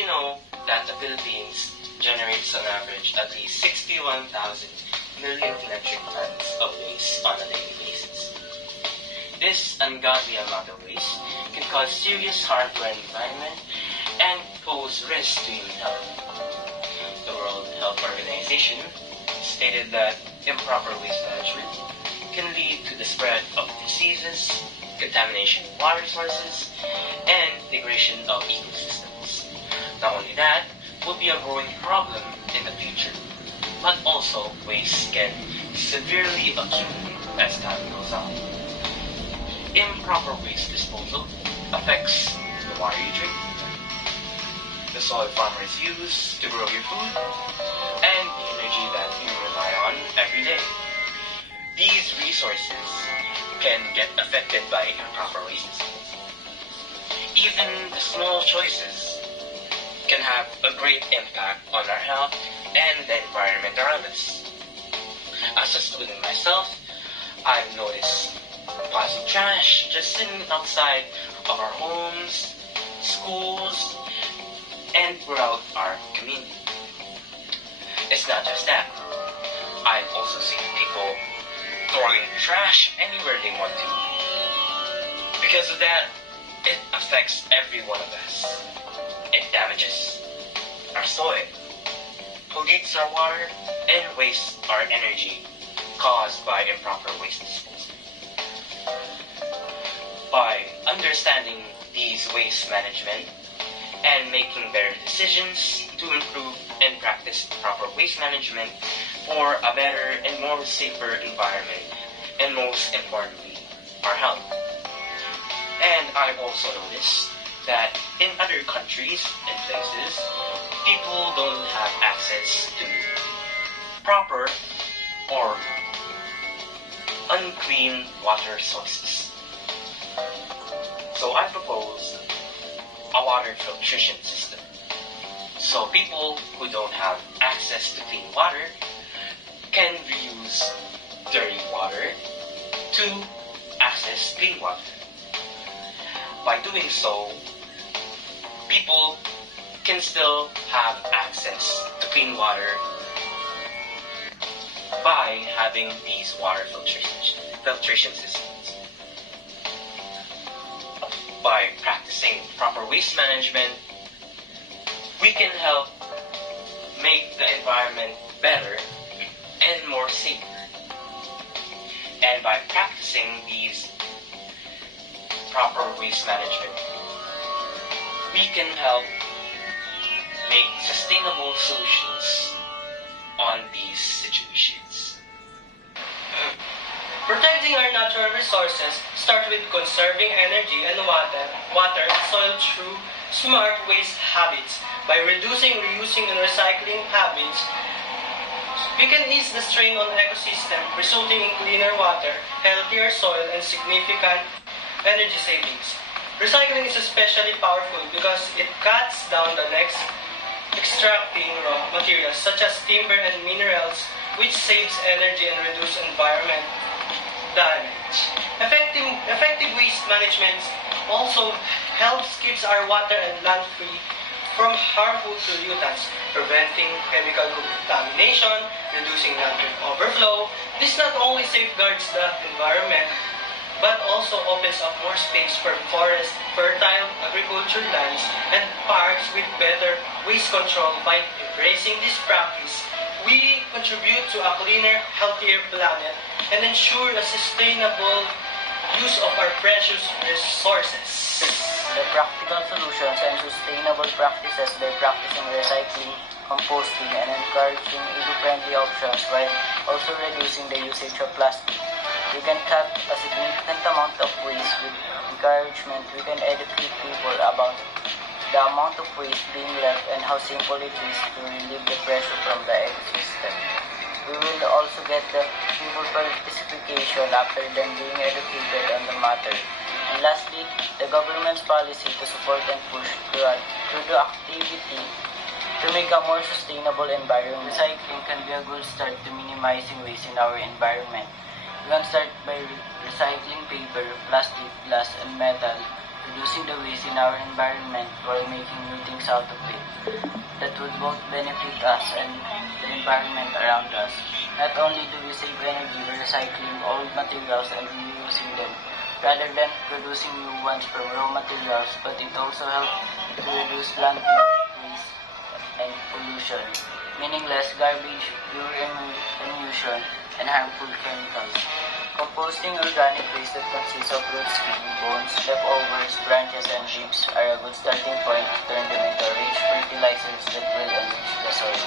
you know that the Philippines generates on average at least 61,000 million metric tons of waste on a daily basis? This ungodly amount of waste can cause serious harm to our environment and pose risks to human health. The World Health Organization stated that improper waste management can lead to the spread of diseases, contamination of water sources, and degradation of ecosystems. Not only that, will be a growing problem in the future, but also waste can severely accumulate as time goes on. Improper waste disposal affects the water you drink, the soil farmers use to grow your food, and the energy that you rely on every day. These resources can get affected by improper waste disposal. Even the small choices can have a great impact on our health and the environment around us. As a student myself, I've noticed tossing trash just sitting outside of our homes, schools, and throughout our community. It's not just that. I've also seen people throwing trash anywhere they want to. Because of that, it affects every one of us. It damages our soil, pollutes our water, and wastes our energy caused by improper waste disposal. By understanding these waste management and making better decisions to improve and practice proper waste management for a better and more safer environment, and most importantly, our health. And I've also noticed that in other countries and places, people don't have access to proper or unclean water sources. So I propose a water filtration system. So people who don't have access to clean water can reuse dirty water to access clean water. By doing so, people can still have access to clean water by having these water filtration systems. By practicing proper waste management, we can help make the environment better and more safer. And by practicing these proper waste management, we can help make sustainable solutions on these situations. Protecting our natural resources starts with conserving energy and water and soil through smart waste habits. By reducing, reusing, and recycling habits, we can ease the strain on ecosystem, resulting in cleaner water, healthier soil, and significant energy savings. Recycling is especially powerful because it cuts down the next extracting raw materials such as timber and minerals, which saves energy and reduces environment damage. Effective waste management also helps keeps our water and land free from harmful pollutants, preventing chemical contamination, reducing landfill overflow. This not only safeguards the environment, but also opens up more space for forests, fertile agriculture lands, and parks with better waste control. By embracing this practice, we contribute to a cleaner, healthier planet and ensure a sustainable use of our precious resources. The practical solutions and sustainable practices by practicing recycling, composting, and encouraging eco-friendly options while also reducing the usage of plastic. We can cut a significant amount of waste. With encouragement, we can educate people about the amount of waste being left and how simple it is to relieve the pressure from the ecosystem. We will also get the people participation after them being educated on the matter. And lastly, the government's policy to support and push through the activity to make a more sustainable environment. Recycling can be a good start to minimizing waste in our environment. We can start by recycling paper, plastic, glass, and metal reducing the waste in our environment while making new things out of it that would both benefit us and the environment around us. Not only do we save energy by recycling old materials and reusing them, rather than producing new ones from raw materials, but it also helps to reduce landfill waste and pollution, meaning less garbage, fewer emission, and harmful chemicals. Composting organic waste that consists of root skin, bones, leftovers, branches, and leaves are a good starting point to turn them into rich fertilizers that will enrich the soil.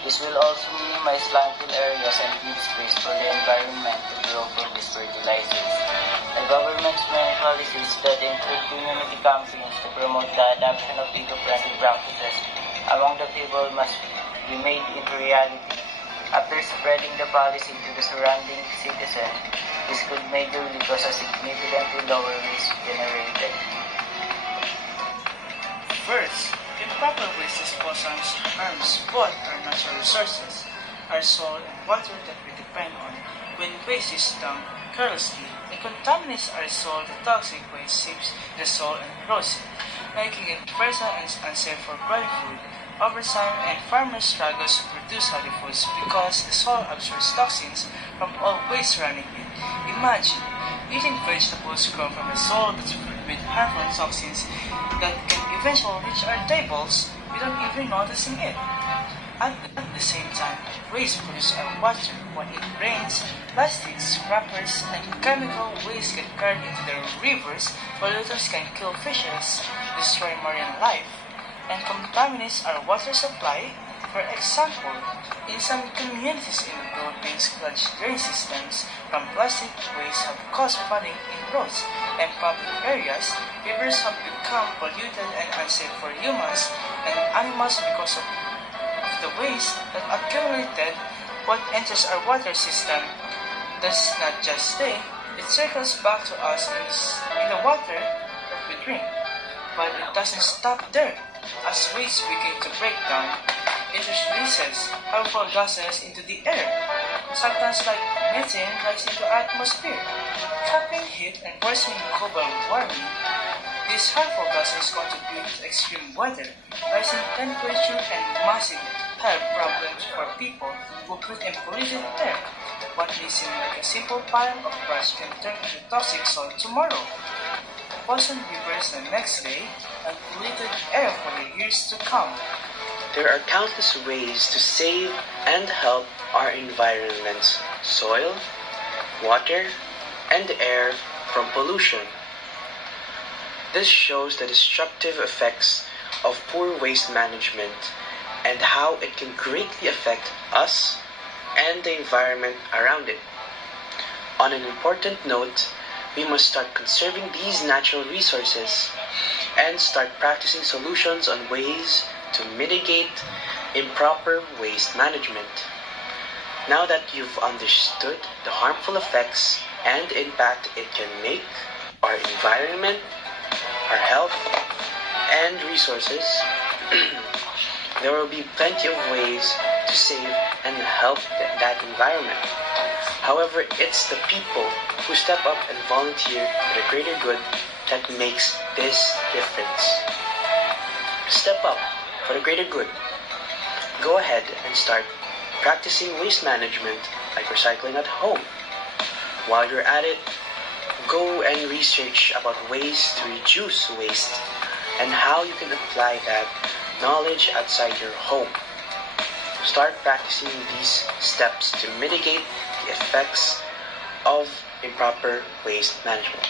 This will also minimize landfill areas and give space for the environment to grow from these fertilizers. The government's many policies that include community campaigns to promote the adoption of eco-friendly practices among the people must be made into reality. After spreading the policy to the surrounding citizens, this could majorly cause a significantly lower waste generated. First, improper waste disposal harms both our natural resources, our soil and water that we depend on. When waste is dumped carelessly, it contaminates our soil. The toxic waste seeps the soil and corrodes it, making it fragile and unsafe for growing food. Over time, and farmers struggle to produce healthy foods because the soil absorbs toxins from all waste surrounding it. Imagine eating vegetables grown from a soil that's filled with harmful toxins that can eventually reach our tables without even noticing it. At the same time, waste pollutes our water. When it rains, plastics, wrappers, and chemical waste get carried into the rivers. Pollutants can kill fishes, destroy marine life, and contaminates our water supply. For example, in some communities in the Philippines, sludge drain systems from plastic waste have caused flooding in roads and public areas. Rivers have become polluted and unsafe for humans and animals because of the waste that accumulated. What enters our water system does not just stay, it circles back to us in the water that we drink. But it doesn't stop there. As waste begin to break down, it releases harmful gases into the air. Substances like methane rise into the atmosphere, trapping heat and worsening global warming. These harmful gases contribute to extreme weather, rising temperature, and massive health problems for people who breathe in polluted air. What may seem like a simple pile of trash can turn into toxic soil tomorrow, poison rivers the next day, and polluted air for the years to come. There are countless ways to save and help our environments, soil, water, and air from pollution. This shows the destructive effects of poor waste management and how it can greatly affect us and the environment around it. On an important note, we must start conserving these natural resources and start practicing solutions on ways to mitigate improper waste management. Now that you've understood the harmful effects and impact it can make our environment, our health, and resources, there will be plenty of ways to save and help that environment. However, it's the people who step up and volunteer for the greater good that makes this difference. Step up for the greater good. Go ahead and start practicing waste management like recycling at home. While you're at it, go and research about ways to reduce waste and how you can apply that knowledge outside your home. Start practicing these steps to mitigate the effects of improper waste management.